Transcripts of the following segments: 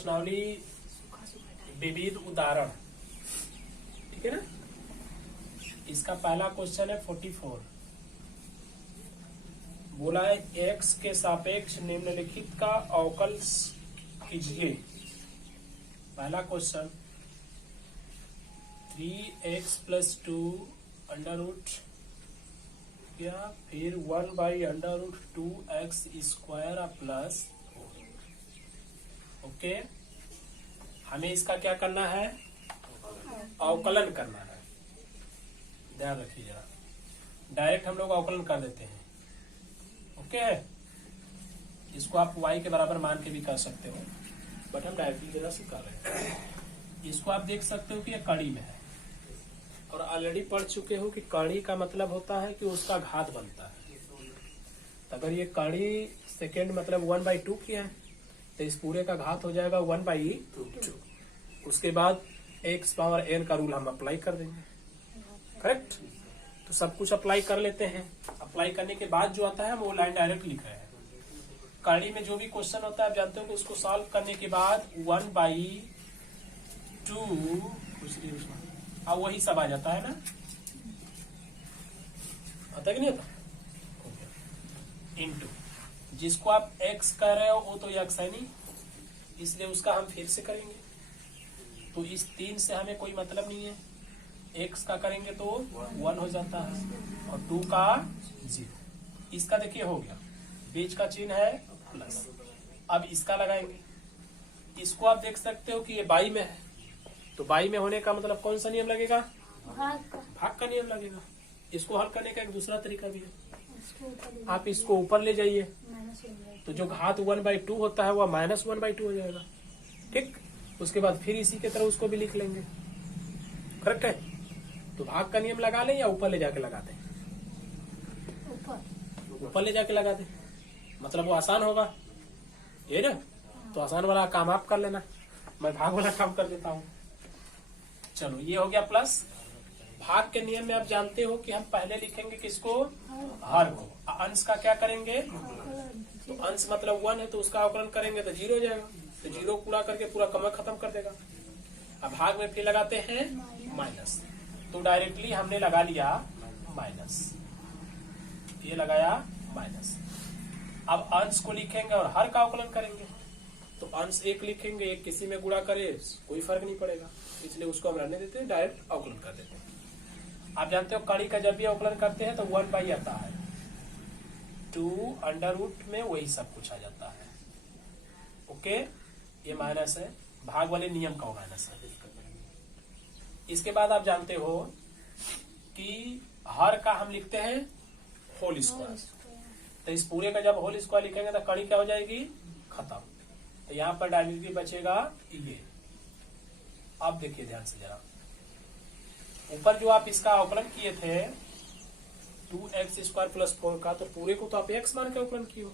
प्रश्नावली विविध उदाहरण, ठीक है ना। इसका पहला क्वेश्चन है 44। बोला है x के सापेक्ष निम्नलिखित का अवकल कीजिए। पहला क्वेश्चन 3x + 2 अंडर रूट क्या, फिर 1/√2x² प्लस। ओके, हमें इसका क्या करना है, अवकलन करना है। ध्यान रखिए जरा, डायरेक्ट हम लोग अवकलन कर देते हैं। ओके, इसको आप y के बराबर मान के भी कर सकते हो, बट हम डायरेक्टली जरा से कर रहे हैं। इसको आप देख सकते हो कि ये कड़ी में है, और ऑलरेडी पढ़ चुके हो कि कड़ी का मतलब होता है कि उसका घात बनता है। तो अगर ये कड़ी सेकेंड मतलब 1/2 की है तो इस पूरे का घात हो जाएगा 1/2। उसके बाद x पावर n का रूल हम अप्लाई कर देंगे। करेक्ट, तो सब कुछ अप्लाई कर लेते हैं। अप्लाई करने के बाद जो आता है हम वो लाइन डायरेक्ट लिख रहे हैं। कड़ी में जो भी क्वेश्चन होता है आप जानते हो कि उसको सॉल्व करने के बाद 1/2 कुछ नहीं उसमें अब वही सब आ जाता है ना, आता कि नहीं आता, इनटू जिसको आप x कर रहे हो वो तो x है नहीं, इसलिए उसका हम फिर से करेंगे। तो इस 3 से हमें कोई मतलब नहीं है, x का करेंगे तो 1 हो जाता है और 2 का 0। इसका देखिए हो गया, बीच का चिन्ह है प्लस। अब इसका लगाएंगे, इसको आप देख सकते हो कि ये बाई में है, तो बाई में होने का मतलब कौन सा नियम लगेगा, भाग का नियम लगेगा। इसको हल करने का एक दूसरा तरीका भी है, आप इसको ऊपर ले जाइए तो जो घात 1/2 होता है वह -1/2 हो जाएगा। ठीक, उसके बाद फिर इसी के तरह उसको भी लिख लेंगे। करेक्ट है, तो भाग का नियम लगा लें या ऊपर ले जाके लगा दें, ऊपर ले जाके लगा दें, मतलब वो आसान होगा ये ना। तो आसान वाला काम आप कर लेना, मैं भाग वाला काम कर देता हूँ। चलो ये हो गया प्लस। भाग के नियम में आप जानते हो कि हम पहले लिखेंगे किसको, हर को। अंश का क्या करेंगे, तो अंश मतलब 1 है तो उसका अवकलन करेंगे तो 0 हो जाएगा, तो 0 पूरा करके पूरा कमक खत्म कर देगा। अब भाग में फिर लगाते हैं माइनस, तो डायरेक्टली हमने लगा लिया माइनस, ये लगाया माइनस। अब अंश को लिखेंगे और हर का अवकलन करेंगे, तो अंश 1 लिखेंगे, एक किसी में गुणा करे कोई फर्क नहीं पड़ेगा, इसलिए उसको हम रहने देते हैं, डायरेक्ट अवकलन कर देते हैं। आप जानते हो कड़ी का जब भी अवकलन करते हैं तो 1/, आता है 2 अंडर रूट में वही सब कुछ आ जाता है। ओके, ये माइनस है, भाग वाले नियम का माइनस है। इसके बाद आप जानते हो कि हर का हम लिखते हैं होल स्क्वायर, तो इस पूरे का जब होल स्क्वायर लिखेंगे तो कड़ी क्या हो जाएगी, खत्म। तो यहाँ पर डायरेक्टली बचेगा ये। अब देखिए ध्यान से जरा, ऊपर जो आप इसका अवकलन किए थे 2x² + 4 का, तो पूरे को तो आप x मान के अवकलन किए हो,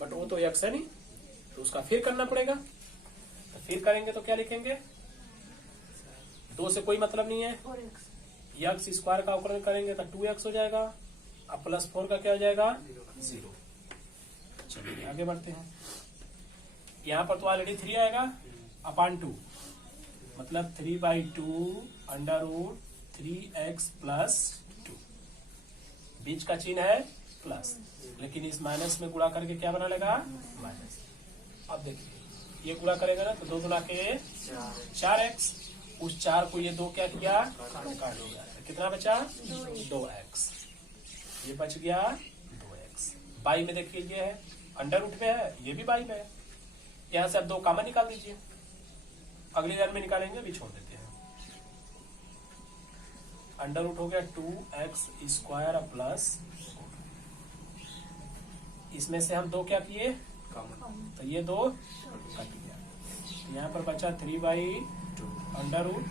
बट वो तो x है नहीं, तो उसका फिर करना पड़ेगा। तो फिर करेंगे तो क्या लिखेंगे, 2 से कोई मतलब नहीं है, x² का अवकलन करेंगे तो 2x हो जाएगा, अब +4 का क्या हो जाएगा, 0। चलिए आगे बढ़ते हैं। यहाँ पर तो ऑलरेडी 3 आएगा अपान 2, मतलब 3/2 अंडर रूट 3x + 2। बीच का चिन्ह है प्लस, लेकिन इस माइनस में गुणा करके क्या बना लेगा, माइनस। अब देखिए ये गुणा करेगा ना तो 2 गुना के 4x, उस 4 को ये 2 क्या किया, काट दिया, कितना बचा, 2x, ये बच गया 2x। बाई में देखिए ये है अंडर रूट में है, ये भी बाई में है, यहाँ से आप 2 कॉमन निकाल दीजिए, अगली लाइन में निकालेंगे, अभी छोड़ देते हैं। अंडर रूट हो गया 2x² प्लस, इसमें से हम 2 क्या किए, तो ये 2 कट गया, तो यहाँ पर बचा 3/2 अंडर रूट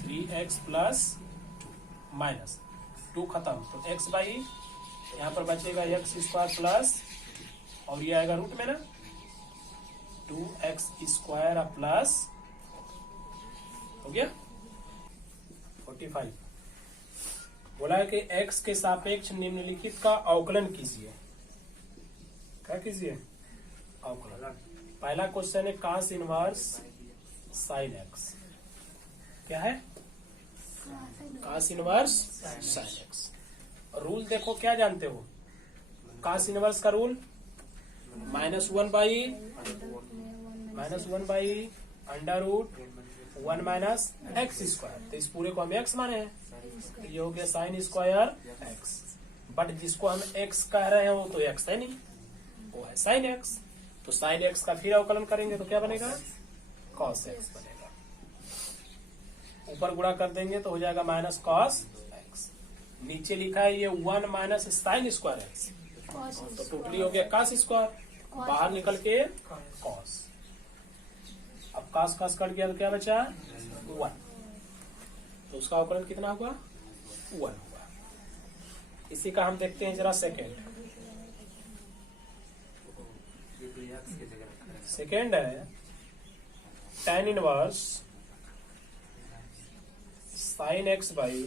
3x + 2 माइनस 2 खत्म, तो x बाई यहाँ पर बचेगा x² प्लस, और ये आएगा रूट में ना 2x² प्लस, हो गया 45। बोला है कि x के सापेक्ष निम्नलिखित का अवकलन कीजिए। क्या कीजिए, अवकलन। पहला क्वेश्चन है cos इनवर्स साइन एक्स। क्या है? cos inverse sine x. Rule देखो, क्या जानते हो? cos इनवर्स का rule -1 by under root 1 minus x square. तो इस पूरे को हम एक्स माने हैं, तो ये हो गया साइन स्क्वायर एक्स। बट जिसको हम एक्स कह रहे हैं वो तो एक्स है नहीं, वो है साइन एक्स। तो साइन एक्स का फिर अवकलन करेंगे तो क्या बनेगा? कॉस एक्स बनेगा। ऊपर गुणा कर देंगे तो हो जाएगा माइनस कॉस एक्स। नीचे लिखा है ये 1 माइनस साइन स्क्वायर एक्स, तो टोटली हो गया कॉस स्क्वायर, बाहर निकल के कॉस। अब कॉस कॉस कट गया तो क्या बचा? 1। तो उसका अवकलन कितना होगा? 1 होगा। इसी का हम देखते हैं जरा सेकेंड। सेकेंड है tan inverse sine x by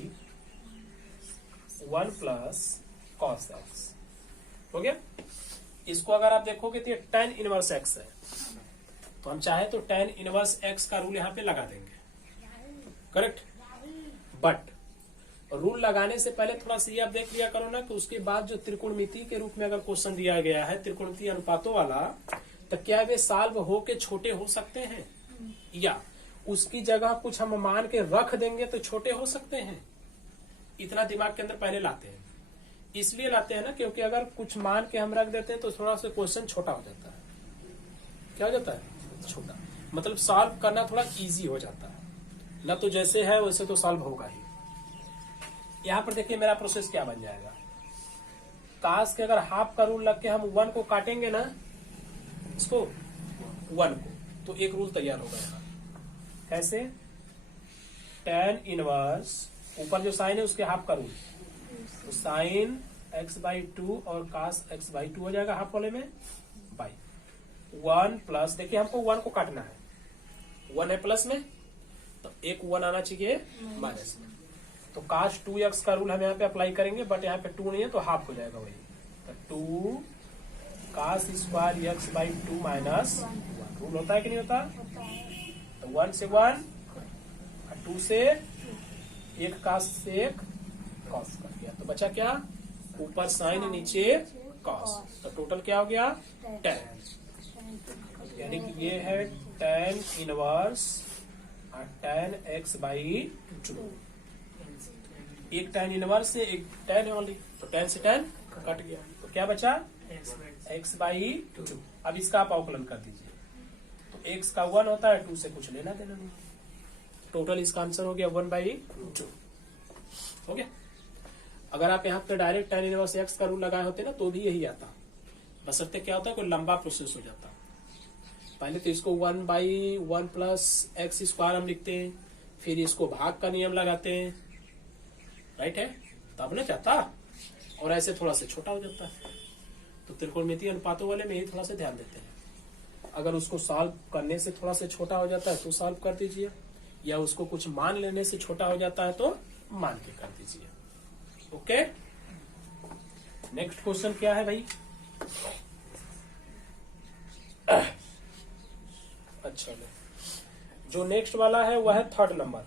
1 plus cos x. हो गया। इसको अगर आप देखोगे तो ये tan इनवर्स एक्स है, तो हम चाहे तो tan इनवर्स एक्स का रूल यहाँ पे लगा देंगे, करेक्ट। बट रूल लगाने से पहले थोड़ा सा ये आप देख लिया करो ना कि उसके बाद जो त्रिकोणमिति के रूप में अगर क्वेश्चन दिया गया है त्रिकोणमिति अनुपातों वाला, तो क्या वे सॉल्व हो के छोटे हो सकते हैं, या उसकी जगह कुछ हम मान के रख देंगे तो छोटे हो सकते हैं? इतना दिमाग के अंदर पहले लाते हैं। इसलिए लाते हैं ना क्योंकि अगर कुछ मान के हम रख देते हैं तो थोड़ा सा क्वेश्चन छोटा हो जाता है। क्या हो जाता है? छोटा। मतलब सॉल्व करना थोड़ा इजी हो जाता है, ना तो जैसे है वैसे तो सॉल्व होगा ही। यहाँ पर देखिए मेरा प्रोसेस क्या बन जाएगा। काश के अगर हाफ का रूल लग के हम 1 को काटेंगे ना, इसको 1 को, तो एक रूल तैयार होगा यहाँ। कैसे? tan इनवर्स, ऊपर जो साइन है उसके हाफ का रूल, तो साइन x/2 और cos x/2 हो जाएगा हाफ वाले में, बाई 1 प्लस, देखिए हमको 1 को काटना है, 1 है प्लस में तो एक 1 आना चाहिए माइनस में। तो cos 2x का रूल हम यहाँ पे अप्लाई करेंगे, बट यहाँ पे 2 नहीं है तो हाफ हो जाएगा वही। तो 2 cos square x/2 minus 1 rule होता है कि नहीं होता? तो 1 से 1, 2 से 1, cos से 1 cos कर दिया, तो बचा क्या? ऊपर साइन नीचे cos, तो टोटल क्या हो गया? tan। यानी कि ये है tan इनवर्स tan x/2। एक tan इनवर्स से एक tan ओनली, तो tan से tan कट गया, तो क्या बचा? x/2। अब इसका आप अवकलन कर दीजिए, तो x का 1 होता है, 2 से कुछ लेना देना नहीं। टोटल इसका आंसर हो गया 1/2। हो गया। अगर आप यहाँ पे डायरेक्ट tan इनवर्स x का रूल लगाए होते ना तो भी यही आता, बशर्ते क्या होता है कोई लंबा प्रोसेस हो जाता। पहले तो इसको 1/1 प्लस एक्स स्क्वायर हम लिखते हैं, फिर इसको भाग का नियम लगाते हैं, राइट है, तब ना जाता, और ऐसे थोड़ा सा छोटा हो जाता है। तो त्रिकोणमितीय अनुपातों वाले में ही थोड़ा सा ध्यान देते हैं। अगर उसको सॉल्व करने से थोड़ा सा छोटा हो जाता है तो सॉल्व कर दीजिए, या उसको कुछ मान लेने से छोटा हो जाता है तो मान के कर दीजिए। ओके, नेक्स्ट क्वेश्चन क्या है भाई? अच्छा, जो नेक्स्ट वाला है वह है 3rd नंबर।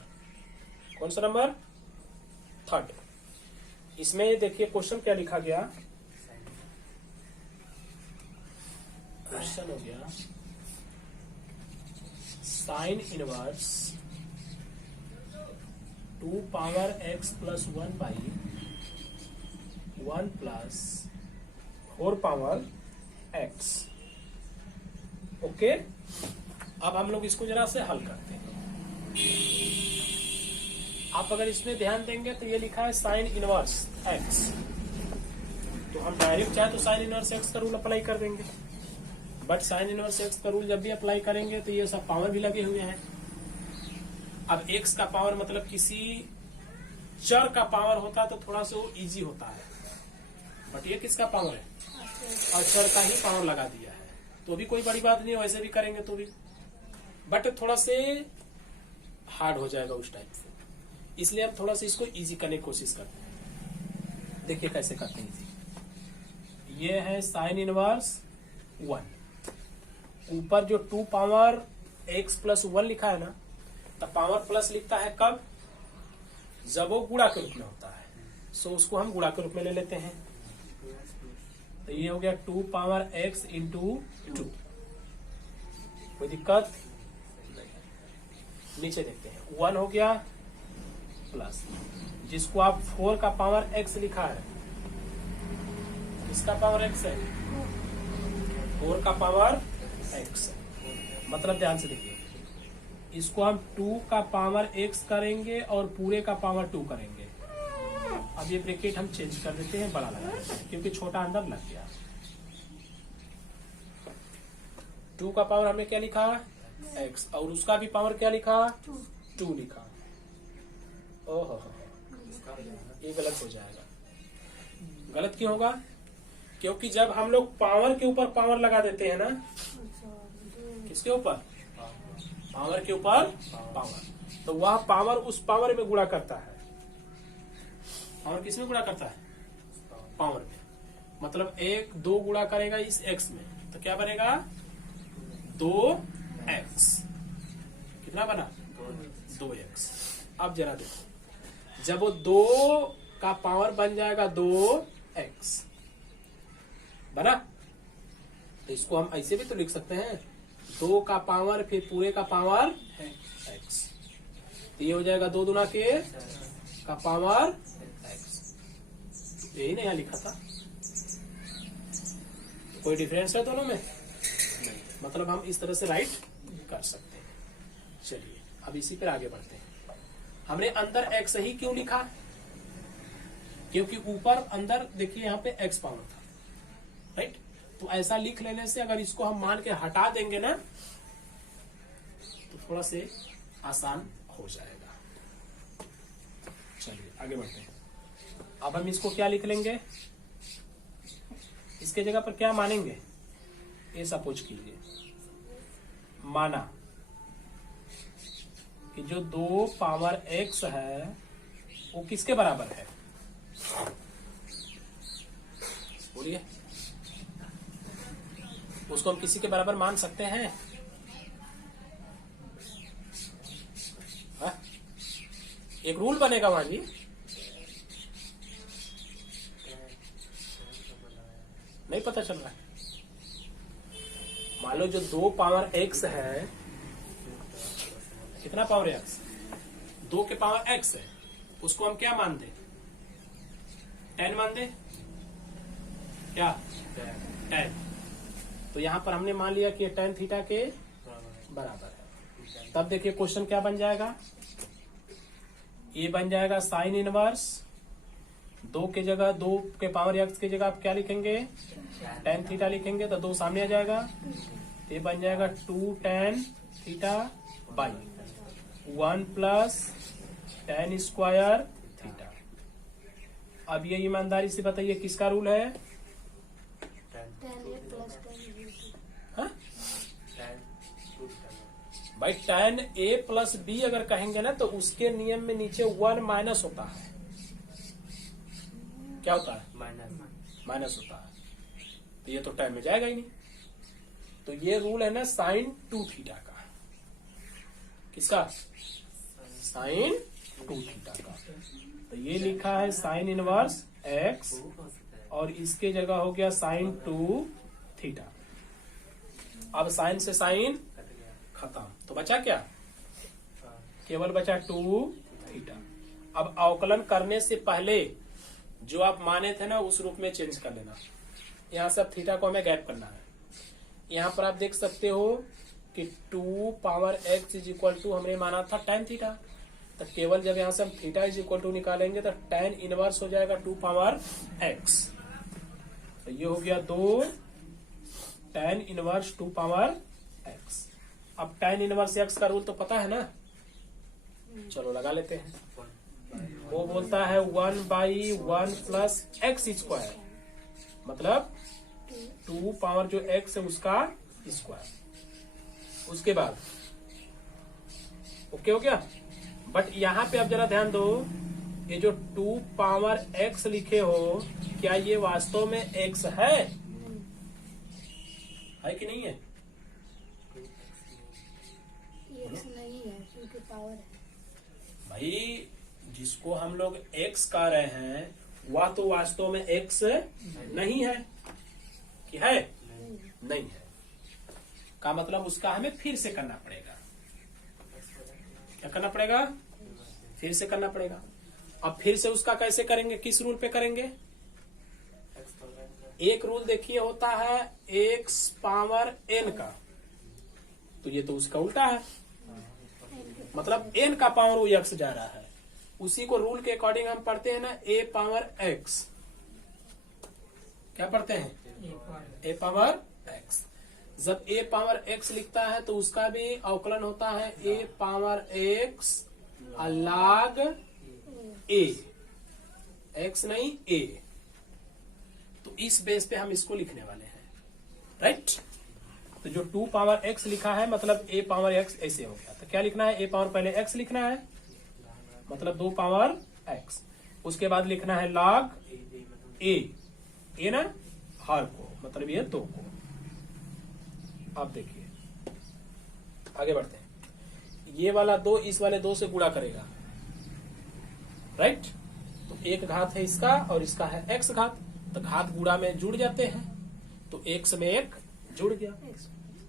कौन सा नंबर? 3rd। इसमें देखिए क्वेश्चन क्या लिखा गया। क्वेश्चन हो गया sine inverse 2 power x plus 1 by 1 plus 4 power x। Okay, अब हम लोग इसको जरा से हल करते हैं। आप अगर इसमें ध्यान देंगे तो ये लिखा है साइन इनवर्स x, तो हम डायरेक्ट चाहे तो साइन इनवर्स x का रूल अप्लाई कर देंगे, बट साइन इनवर्स x का रूल जब भी अप्लाई करेंगे तो ये सब पावर भी लगे हुए हैं। अब x का पावर मतलब किसी चर का पावर होता तो थोड़ा सा वो इजी होता है, बट ये किसका पावर है? और चर का ही पावर लगा दिया है, तो भी कोई बड़ी बात नहीं है, वैसे भी करेंगे तो भी, बट थोड़ा से हार्ड हो जाएगा उस टाइप से, इसलिए हम थोड़ा सा इसको इजी करने की कोशिश करते हैं। देखिए कैसे करते हैं इजी। ये है साइन इनवर्स 1, ऊपर जो 2 पावर x प्लस 1 लिखा है ना, तो पावर प्लस लिखता है कब, जब वो गुणा के रूप में होता है। सो उसको हम गुणा के रूप में ले लेते हैं। तो ये हो गया 2 पावर x इंटू 2। कोई दिक्कत नहीं। नीचे देखते हैं, 1 हो गया प्लस, जिसको आप 4 का पावर x लिखा है, इसका पावर x है, 4 का पावर x। मतलब ध्यान से देखिए, इसको हम 2 का पावर x करेंगे और पूरे का पावर 2 करेंगे। अब ये ब्रैकेट हम चेंज कर देते हैं, बड़ा लगा देते हैं, क्योंकि छोटा अंदर लग गया। 2 का पावर हमने क्या लिखा, x, और उसका भी पावर क्या लिखा, 2 लिखा। ओहो, ये गलत हो जाएगा। गलत क्यों होगा, क्योंकि जब हम लोग पावर के ऊपर पावर लगा देते हैं ना, किसके ऊपर, पावर के ऊपर पावर, तो वह पावर उस पावर में गुणा करता है। पावर किस में गुणा करता है, पावर में। मतलब 1 2 गुणा करेगा इस x में, तो क्या बनेगा 2x। कितना बना, 2x। अब जरा देखो, जब वो 2 का पावर बन जाएगा 2x बना, तो इसको हम ऐसे भी तो लिख सकते हैं, 2 का पावर फिर पूरे का पावर x। तो ये हो जाएगा 2 दूना के का पावर x। यही ना यहाँ लिखा था। कोई डिफरेंस है दोनों में, नहीं। मतलब हम इस तरह से राइट कर सकते हैं। चलिए अब इसी पर आगे बढ़ते हैं। हमने अंदर x ही क्यों लिखा, क्योंकि ऊपर अंदर देखिए यहाँ पे x पावर था, राइट। तो ऐसा लिख लेने से अगर इसको हम मान के हटा देंगे ना, तो थोड़ा से आसान हो जाएगा। चलिए आगे बढ़ते हैं। अब हम इसको क्या लिख लेंगे, इसके जगह पर क्या मानेंगे, ये सपोज कीजिए, माना कि जो 2 पावर x है वो किसके बराबर है, बोलिए। उसको हम किसी के बराबर मान सकते हैं, हा? एक रूल बनेगा वहां जी, नहीं पता चल रहा है। मान लो जो 2 पावर x है, कितना पावर x, 2 के पावर x है, उसको हम क्या मान दे, 10 मान दे, क्या 10। तो यहां पर हमने मान लिया कि tan थीटा के बराबर है। तब देखिए क्वेश्चन क्या बन जाएगा, ये बन जाएगा साइन इनवर्स 2 के जगह, 2 के पावर x की जगह आप क्या लिखेंगे, tan थीटा लिखेंगे, तो 2 सामने आ जाएगा, ये बन जाएगा 2 tan theta by 1 plus tan square theta. अब ये ईमानदारी से बताइए किसका रूल है, भाई tan a प्लस b अगर कहेंगे ना, तो उसके नियम में नीचे 1 माइनस होता है। क्या होता है, माइनस होता है। तो ये तो tan में जाएगा ही नहीं। तो ये रूल है ना साइन 2 थीटा का, किसका, साइन 2 थीटा का। तो ये लिखा है साइन इनवर्स x, और इसके जगह हो गया साइन 2 थीटा। अब साइन से साइन खत्म, तो बचा क्या, केवल बचा 2 थीटा। अब अवकलन करने से पहले जो आप माने थे ना, उस रूप में चेंज कर लेना। यहाँ से अब थीटा को हमें गैप करना है। यहाँ पर आप देख सकते हो कि 2 power x is equal to हमने माना था tan थीटा, तो केवल जब यहाँ से हम थीटा इज इक्वल टू निकालेंगे तो tan इनवर्स हो जाएगा 2 पावर x। तो ये हो गया 2 tan इनवर्स 2 पावर x। अब tan इनवर्स x का रूल तो पता है ना, चलो लगा लेते हैं। वो बोलता है 1/1 प्लस x स्क्वायर, मतलब 2 पावर जो x है उसका स्क्वायर। उसके बाद ओके हो गया। बट यहाँ पे अब जरा ध्यान दो, ये जो 2 पावर x लिखे हो, क्या ये वास्तव में x है कि नहीं है, पावर भाई जिसको हम लोग x कह रहे हैं वह तो वास्तव में x नहीं है कि है, नहीं है का मतलब उसका हमें फिर से करना पड़ेगा। क्या करना पड़ेगा? फिर से करना पड़ेगा। अब फिर से उसका कैसे करेंगे, किस रूल पे करेंगे? एक रूल देखिए होता है x पावर n का, तो ये तो उसका उल्टा है, मतलब n का पावर वो x जा रहा है। उसी को रूल के अकॉर्डिंग हम पढ़ते हैं ना a पावर x। क्या पढ़ते हैं? a power x। जब a पावर x लिखता है तो उसका भी अवकलन होता है a power x log a, x नहीं a। तो इस बेस पे हम इसको लिखने वाले हैं, राइट। तो जो 2 पावर x लिखा है मतलब a पावर x ऐसे हो गया। तो क्या लिखना है? a पावर पहले x लिखना है मतलब 2 पावर x, उसके बाद लिखना है log a ना हर को, मतलब ये 2 को। अब देखिए आगे बढ़ते हैं। ये वाला 2 इस वाले 2 से गुणा करेगा, राइट। तो एक घात है इसका और इसका है x घात, तो घात गुणा में जुड़ जाते हैं, तो x में 1 जुड़ गया,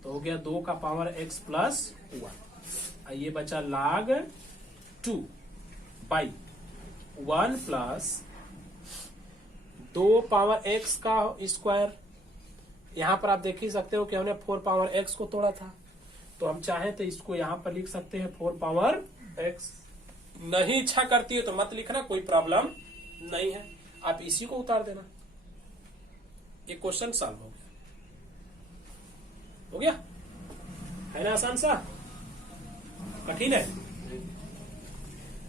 तो हो गया 2 का पावर x प्लस 1। ये बचा log 2 by 1 plus 2 power x का स्क्वायर। यहां पर आप देख ही सकते हो कि हमने 4 पावर x को तोड़ा था, तो हम चाहें तो इसको यहां पर लिख सकते हैं 4 पावर x। नहीं इच्छा करती है तो मत लिखना, कोई प्रॉब्लम नहीं है, आप इसी को उतार देना। ये क्वेश्चन सॉल्व हो गया, हो गया है ना? आसान सा। कठिन है?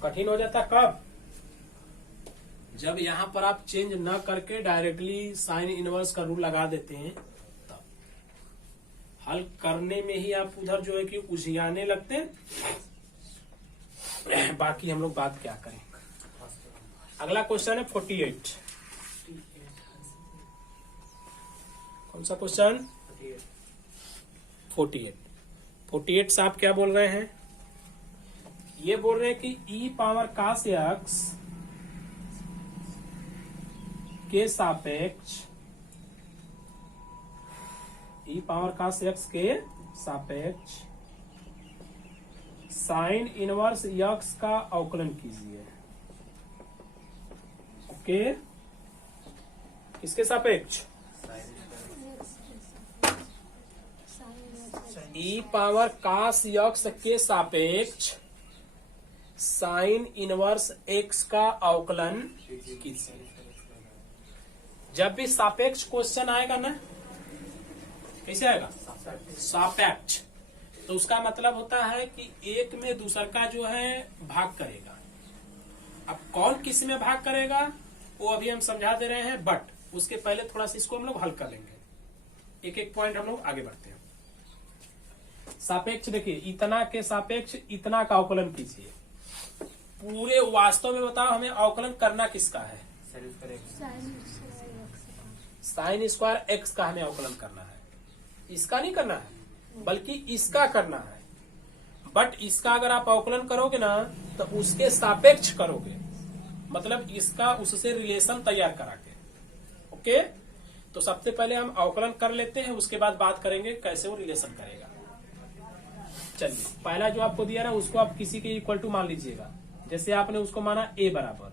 कठिन हो जाता कब? जब यहां पर आप चेंज न करके डायरेक्टली साइन इनवर्स का रूल लगा देते हैं, तब हल करने में ही आप उधर जो है कि उलझाने लगते हैं। बाकी हम लोग बात क्या करें। अगला क्वेश्चन है 48। कौन सा क्वेश्चन? 48 से आप क्या बोल रहे हैं? ये बोल रहे हैं कि e पावर cos x के सापेक्ष, e पावर cos x के सापेक्ष साइन इनवर्स x का अवकलन कीजिए। ओके, किसके सापेक्ष? e पावर cos x के सापेक्ष साइन इनवर्स x का अवकलन कीजिए। जब भी सापेक्ष क्वेश्चन आएगा ना, कैसे आएगा? सापेक्ष, तो उसका मतलब होता है कि एक में दूसर का जो है भाग करेगा। अब कौन किस में भाग करेगा वो अभी हम समझा दे रहे हैं, बट उसके पहले थोड़ा सा इसको हम लोग हल कर लेंगे। एक एक पॉइंट हम लोग आगे बढ़ते हैं। सापेक्ष देखिए, इतना के सापेक्ष इतना का अवकलन कीजिए। पूरे वास्तव में बताओ हमें अवकलन करना किसका है? साइन स्क्वायर एक्स का हमें अवकलन करना है, इसका नहीं करना है बल्कि इसका करना है। बट इसका अगर आप अवकलन करोगे ना तो उसके सापेक्ष करोगे, मतलब इसका उससे रिलेशन तैयार करा के। ओके, तो सबसे पहले हम अवकलन कर लेते हैं, उसके बाद बात करेंगे कैसे वो रिलेशन करेगा। चलिए, पहला जो आपको दिया ना उसको आप किसी के इक्वल टू मान लीजिएगा। जैसे आपने उसको माना a बराबर,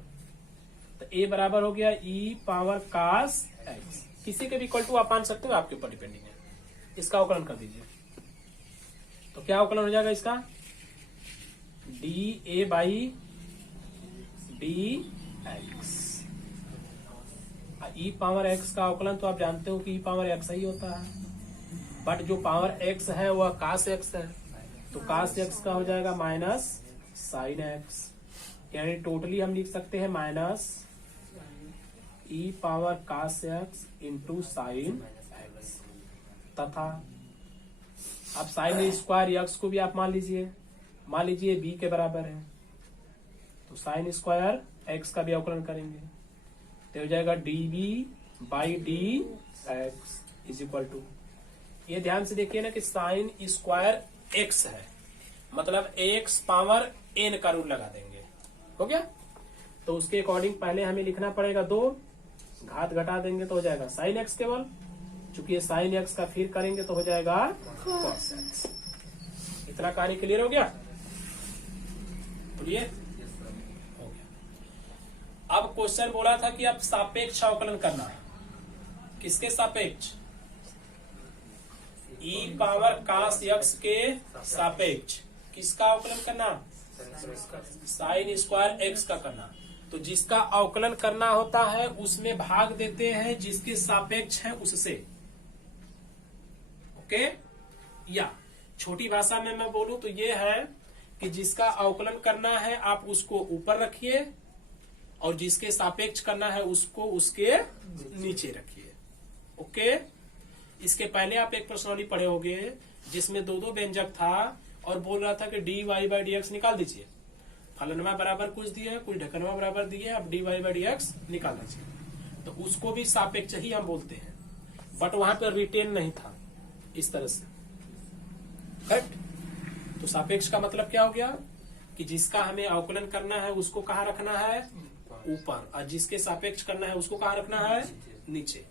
तो a बराबर हो गया e पावर cos x। किसी के भी इक्वल टू आप मान सकते हो, आपके ऊपर डिपेंडिंग है। इसका अवकलन कर दीजिए, तो क्या अवकलन हो जाएगा इसका? dA by dx। e power x का अवकलन तो आप जानते हो कि e पावर x ही होता है, बट जो पावर x है वह cos x है, तो cos x का हो जाएगा माइनस साइन x। यानी टोटली हम लिख सकते हैं minus e power cos x into sine x, तथा अब साइन स्क्वायर x को भी आप मान लीजिए b के बराबर है, तो साइन स्क्वायर x का भी अवकलन करेंगे, तो हो जाएगा db by dx is equal to, ये ध्यान से देखिए ना कि साइन स्क्वायर x है, मतलब x पावर n का रूल लगा देंगे। हो गया। तो उसके अकॉर्डिंग पहले हमें लिखना पड़ेगा 2, घात घटा देंगे तो हो जाएगा sin x केवल, चूंकि ये sin x का फिर करेंगे तो हो जाएगा cos x। इतना कार्य क्लियर हो गया? बोलिए। हो गया। अब क्वेश्चन बोला था कि अब सापेक्ष अवकलन करना है। किसके सापेक्ष? e पावर cos x के सापेक्ष। किसका अवकलन करना? साइन स्क्वायर x का करना। तो जिसका अवकलन करना होता है उसमें भाग देते हैं जिसके सापेक्ष है उससे। ओके। या छोटी भाषा में मैं बोलूं तो ये है कि जिसका अवकलन करना है आप उसको ऊपर रखिए और जिसके सापेक्ष करना है उसको उसके नीचे रखिए। ओके। इसके पहले आप एक प्रश्नावली पढ़े होंगे जिसमें दो दो व्यंजक था और बोल रहा था कि dy बाई dx निकाल दीजिए। फलनवा बराबर कुछ दिए है, कुछ ढकनवा बराबर दिए है, अब dy बाई dx निकाल दीजिए। तो उसको भी सापेक्ष ही हम बोलते हैं, बट वहां पर रिटेन नहीं था इस तरह से। करेक्ट। तो सापेक्ष का मतलब क्या हो गया कि जिसका हमें अवकलन करना है उसको कहाँ रखना है? ऊपर, और जिसके सापेक्ष करना है उसको कहाँ रखना है? नीचे।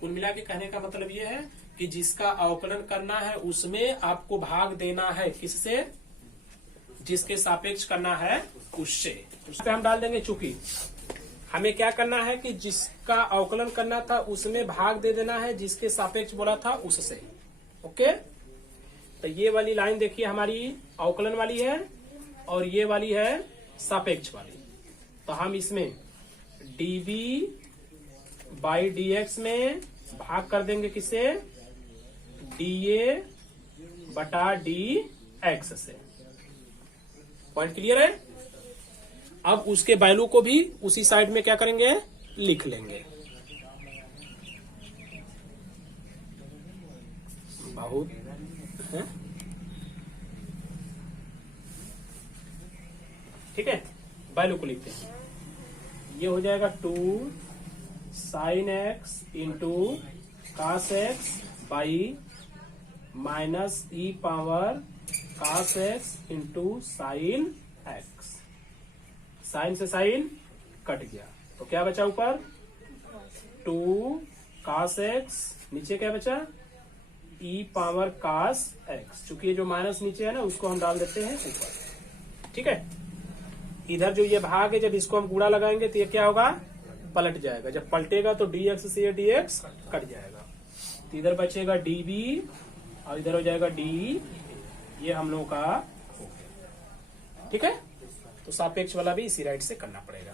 कुल मिला के कहने का मतलब ये है कि जिसका अवकलन करना है उसमें आपको भाग देना है। किससे? जिसके सापेक्ष करना है उससे। उससे हम डाल देंगे, चूंकि हमें क्या करना है कि जिसका अवकलन करना था उसमें भाग दे देना है जिसके सापेक्ष बोला था उससे। ओके। तो ये वाली लाइन देखिए हमारी अवकलन वाली है और ये वाली है सापेक्ष वाली। तो हम इसमें dv बाई dx में भाग कर देंगे किसे? dA बटा dx से। पॉइंट क्लियर है? अब उसके वैल्यू को भी उसी साइड में क्या करेंगे? लिख लेंगे। बहुत है? ठीक है, वैल्यू को लिखते हैं। ये हो जाएगा 2 sin x into cos x by minus e power cos x into sine x। Sine से साइन कट गया तो क्या बचा ऊपर? 2 cos x, नीचे क्या बचा? e power cos x। चूंकि ये जो माइनस नीचे है ना उसको हम डाल देते हैं ऊपर। ठीक है। इधर जो ये भाग है जब इसको हम गुणा लगाएंगे तो ये क्या होगा? पलट जाएगा। जब पलटेगा तो dx से ये dx कट जाएगा, तो इधर बचेगा dv और इधर हो जाएगा d। ये हम लोगों का। ठीक है। तो सापेक्ष वाला भी इसी राइट से करना पड़ेगा।